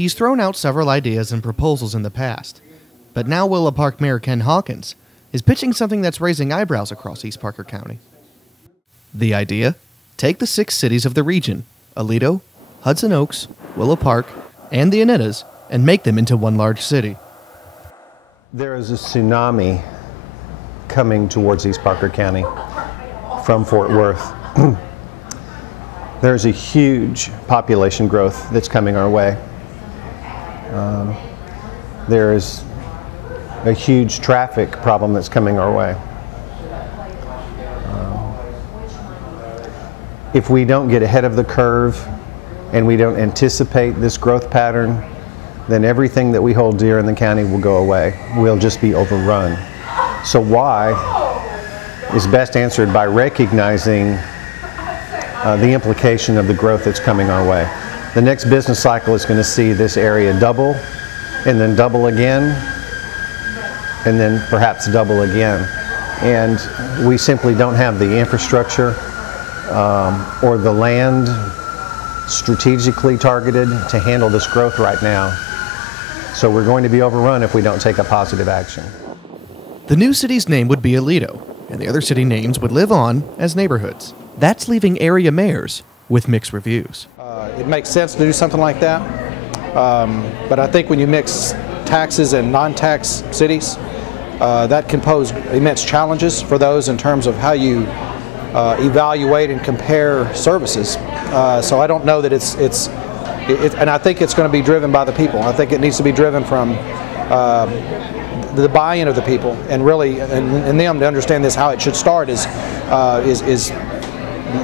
He's thrown out several ideas and proposals in the past, but now Willow Park Mayor Ken Hawkins is pitching something that's raising eyebrows across East Parker County. The idea? Take the 6 cities of the region, Aledo, Hudson Oaks, Willow Park, and the Annettas, and make them into one large city. There is a tsunami coming towards East Parker County from Fort Worth. There's a huge population growth that's coming our way. There is a huge traffic problem that's coming our way. If we don't get ahead of the curve and we don't anticipate this growth pattern, then everything that we hold dear in the county will go away. We'll just be overrun. So why is best answered by recognizing the implication of the growth that's coming our way. The next business cycle is going to see this area double, and then double again, and then perhaps double again. And we simply don't have the infrastructure or the land strategically targeted to handle this growth right now. So we're going to be overrun if we don't take a positive action. The new city's name would be Aledo, and the other city names would live on as neighborhoods. That's leaving area mayors with mixed reviews. It makes sense to do something like that, but I think when you mix taxes and non-tax cities, that can pose immense challenges for those in terms of how you evaluate and compare services. So I don't know that and I think it's going to be driven by the people. I think it needs to be driven from the buy-in of the people, and really, and them to understand this. How it should start is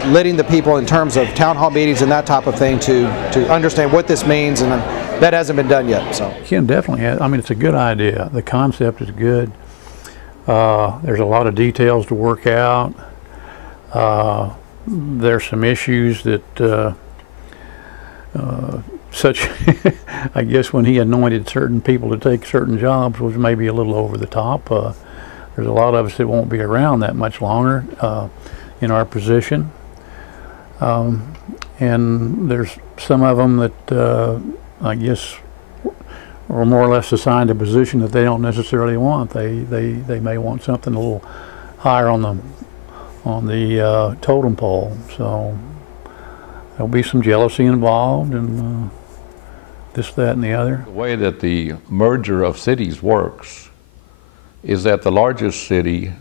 letting the people, in terms of town hall meetings and that type of thing, to understand what this means, and that hasn't been done yet. So Ken definitely has. I mean, it's a good idea. The concept is good. There's a lot of details to work out. There's some issues that I guess when he anointed certain people to take certain jobs was maybe a little over the top. There's a lot of us that won't be around that much longer in our position. And there's some of them that I guess are more or less assigned a position that they don't necessarily want. They may want something a little higher on the totem pole. So there'll be some jealousy involved, and this, that, and the other. The way that the merger of cities works is that the largest city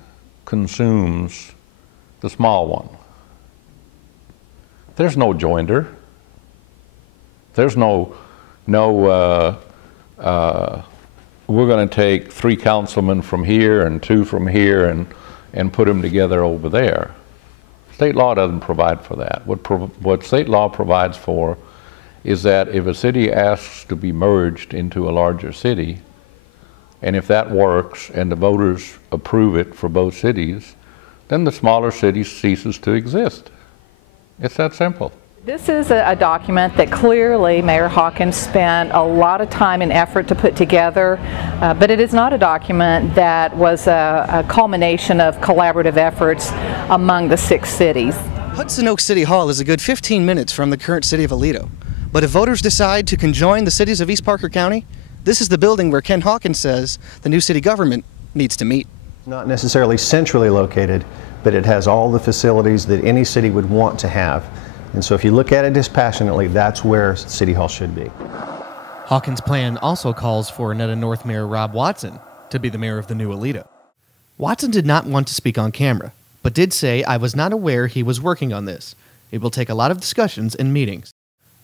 consumes the small one. There's no joinder. There's no we're going to take 3 councilmen from here and 2 from here and put them together over there. State law doesn't provide for that. What state law provides for is that if a city asks to be merged into a larger city, and if that works and the voters approve it for both cities, then the smaller city ceases to exist. It's that simple. This is a document that clearly Mayor Hawkins spent a lot of time and effort to put together, but it is not a document that was a culmination of collaborative efforts among the 6 cities. Hudson Oaks City Hall is a good 15 minutes from the current city of Aledo. But if voters decide to conjoin the cities of East Parker County, this is the building where Ken Hawkins says the new city government needs to meet. Not necessarily centrally located, but it has all the facilities that any city would want to have. And so if you look at it dispassionately, that's where City Hall should be. Hawkins' plan also calls for Annetta North Mayor Rob Watson to be the mayor of the new Aledo. Watson did not want to speak on camera, but did say, "I was not aware he was working on this. It will take a lot of discussions and meetings.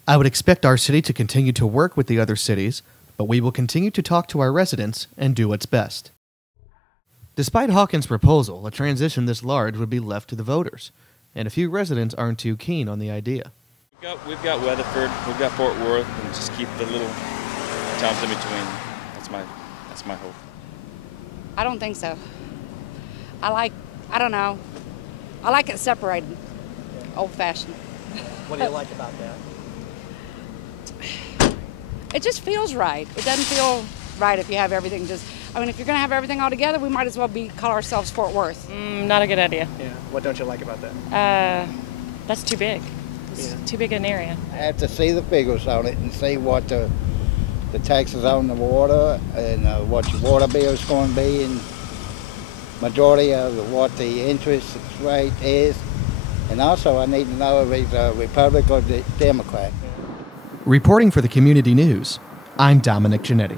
I would expect our city to continue to work with the other cities, but we will continue to talk to our residents and do what's best." Despite Hawkins' proposal, a transition this large would be left to the voters, and a few residents aren't too keen on the idea. We've got Weatherford, we've got Fort Worth, and just keep the little towns in between. That's my hope. I don't think so. I don't know. I like it separated, old-fashioned. What do you like about that? It just feels right. It doesn't feel right if you have everything just, I mean, if you're going to have everything all together, we might as well call ourselves Fort Worth. Not a good idea. Yeah. What don't you like about that? That's too big. It's too big an area. I have to see the figures on it and see what the the taxes on the water and what your water bill is going to be, and majority of what the interest rate is. And also I need to know if he's a Republican or Democrat. Reporting for the Community News, I'm Dominic Giannetti.